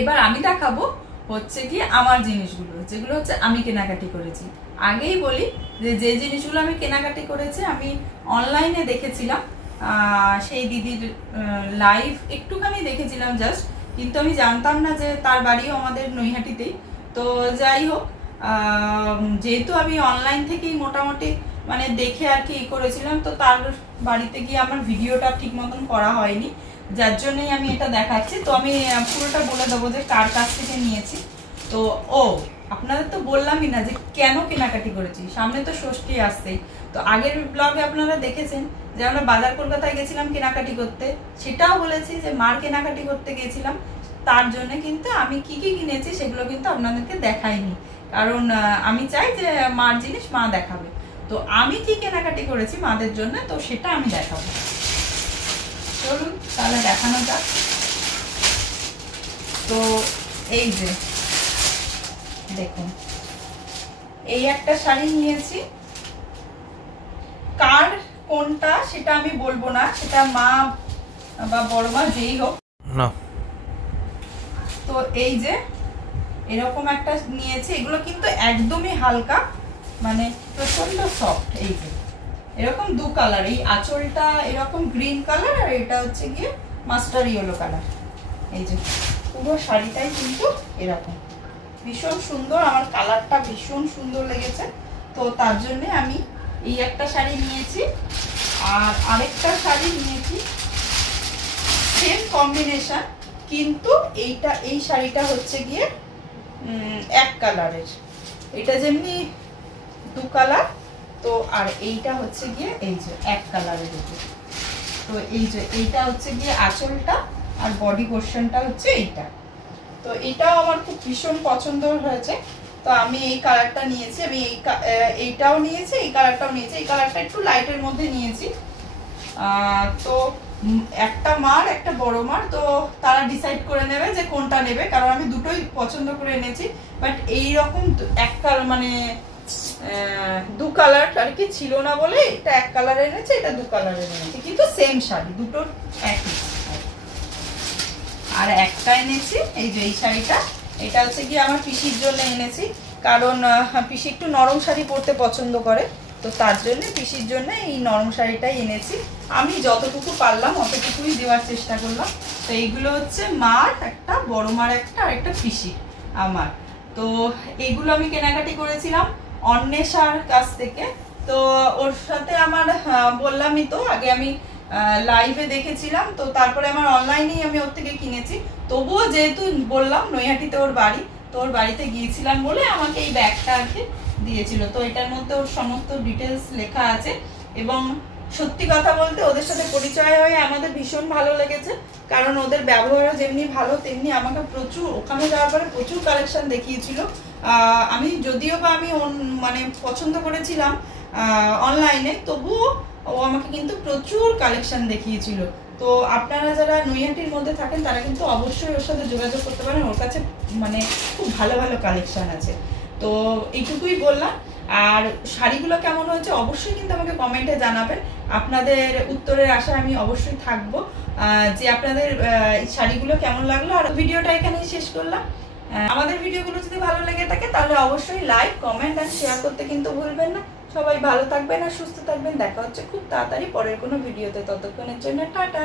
এবার আমি দেখাবো হচ্ছে কি আমার জিনিসগুলো, যেগুলো হচ্ছে আমি কেনাকাটি করেছি। আগেই বলি যে যে জিনিসগুলো আমি কেনাকাটি করেছি আমি অনলাইনে দেখেছিলাম, সেই দিদির লাইভ একটুখানি দেখেছিলাম জাস্ট, কিন্তু আমি জানতাম না যে তার বাড়িও আমাদের নৈহাটিতেই। তো যাই হোক, যেহেতু আমি অনলাইন থেকেই মোটামুটি মানে দেখে আর কি করেছিলাম, তো তার বাড়িতে গিয়ে আমার ভিডিওটা ঠিক মতন করা হয়নি, যার জন্যই আমি এটা দেখাচ্ছি। তো আমি পুরোটা বলে দেবো যে কার কাছ থেকে নিয়েছি। তো আপনাদের তো বললামই না যে কেন কেনাকাটি করেছি, সামনে তো ষষ্ঠী আসছেই। তো আগের ব্লগে আপনারা দেখেছেন যে আমরা বাজার কলকাতায় গেছিলাম কেনাকাটি করতে, সেটাও বলেছি যে মার কেনাকাটি করতে গেছিলাম, তার জন্য কিন্তু আমি কি কি কিনেছি সেগুলো কিন্তু আপনাদেরকে দেখাইনি, কারণ আমি চাই যে মার জিনিস মা দেখাবে। তো আমি কি কেনাকাটি করেছি মাদের জন্য, তো সেটা আমি দেখাবো। চলুন তাহলে দেখানো যাক। তো এই যে দেখুন, এই একটা শাড়ি নিয়েছি, কার কোনটা সেটা আমি বলবো না, সেটা মা বা বড় মা যেই হোক না। তো এই যে এরকম একটা নিয়েছি, এগুলো কিন্তু একদমই হালকা, মানে প্রচন্ড সফট। এই যে এরকম দু কালার, এই আঁচলটা এরকম গ্রিন কালার আর এটা হচ্ছে গিয়ে মাস্টার ইয়েলো কালার। এই যে পুরো শাড়িটাই কিন্তু এরকম ভীষণ সুন্দর, আমার কালারটা ভীষণ সুন্দর লেগেছে, তো তার জন্য আমি এই একটা শাড়ি নিয়েছি। আর আরেকটা শাড়ি নিয়েছি সেম কম্বিনেশন, কিন্তু এই শাড়িটা হচ্ছে গিয়ে এক কালারের, এটা যেমনি দু কালার, তো আর এইটা হচ্ছে গিয়ে এই যে এক কালারের উপর। তো এই যে এইটা হচ্ছে গিয়ে আঁচলটা আর বডি পোর্শনটা হচ্ছে এইটা। তো এটাও আমার খুব ভীষণ পছন্দ হয়েছে, তো আমি এই কালারটা নিয়েছি। আমি এইটাও নিয়েছি, এই কালারটাও নিয়েছি, এই কালারটা একটু লাইটের মধ্যে নিয়েছি। তো একটা মার একটা বড় মার, তো তারা ডিসাইড করে নেবে যে কোনটা নেবে, কারণ আমি দুটোই পছন্দ করে এনেছি। বাট এইরকম এক কালার মানে দু কালার আর কি ছিল না বলে এটা এক কালার এনেছে, এটা দু কালারের এনেছি, কিন্তু সেম শাড়ি দুটোর একই। আর একটা এনেছি এই যে এই শাড়িটা, এটা হচ্ছে গিয়ে আমার পিসির জন্য এনেছি, কারণ পিসি একটু নরম শাড়ি পরতে পছন্দ করে, তো তার জন্য পিসির জন্য এই নরম শাড়িটাই এনেছি। আমি যতটুকু পারলাম অতটুকুই দেওয়ার চেষ্টা করলাম। তো এইগুলো হচ্ছে মার একটা, বড় মার একটা, আর একটা পিসি আমার। তো এইগুলো আমি কেনাকাটি করেছিলাম অন্বেষার কাছ থেকে। তো ওর সাথে আমার বললামই তো আগে আমি লাইভে দেখেছিলাম, তো তারপরে আমার অনলাইনেই আমি ওর থেকে কিনেছি। তবুও যেহেতু বললাম নৈহাটিতে ওর বাড়ি, তো ওর বাড়িতে গিয়েছিলাম বলে আমাকে এই ব্যাগটা আর কি দিয়েছিল। তো এটার মধ্যে ওর সমস্ত ডিটেলস লেখা আছে, এবং সত্যি কথা বলতে ওদের সাথে পরিচয় হয়ে আমাদের ভীষণ ভালো লেগেছে, কারণ ওদের ব্যবহারও যেমনি ভালো তেমনি আমাকে প্রচুর ওখানে যাওয়ার পরে প্রচুর কালেকশন দেখিয়েছিল। আমি যদিও বা আমি মানে পছন্দ করেছিলাম অনলাইনে, তবুও ও আমাকে কিন্তু প্রচুর কালেকশন দেখিয়েছিল। তো আপনারা যারা নৈহাটির মধ্যে থাকেন তারা কিন্তু অবশ্যই ওর সাথে যোগাযোগ করতে পারেন, ওর কাছে মানে খুব ভালো ভালো কালেকশন আছে। তো এইটুকুই বললাম। আর শাড়িগুলো কেমন হয়েছে অবশ্যই কিন্তু আমাকে কমেন্টে জানাবেন, আপনাদের উত্তরের আশায় আমি অবশ্যই থাকবো যে আপনাদের এই শাড়িগুলো কেমন লাগলো। আর ভিডিওটা এখানেই শেষ করলাম। আমাদের ভিডিওগুলো যদি ভালো লেগে থাকে তাহলে অবশ্যই লাইক, কমেন্ট আর শেয়ার করতে কিন্তু ভুলবেন না। সবাই ভালো থাকবেন আর সুস্থ থাকবেন, দেখা হচ্ছে খুব তাড়াতাড়ি পরের কোনো ভিডিওতে, ততক্ষণের জন্য টাটা।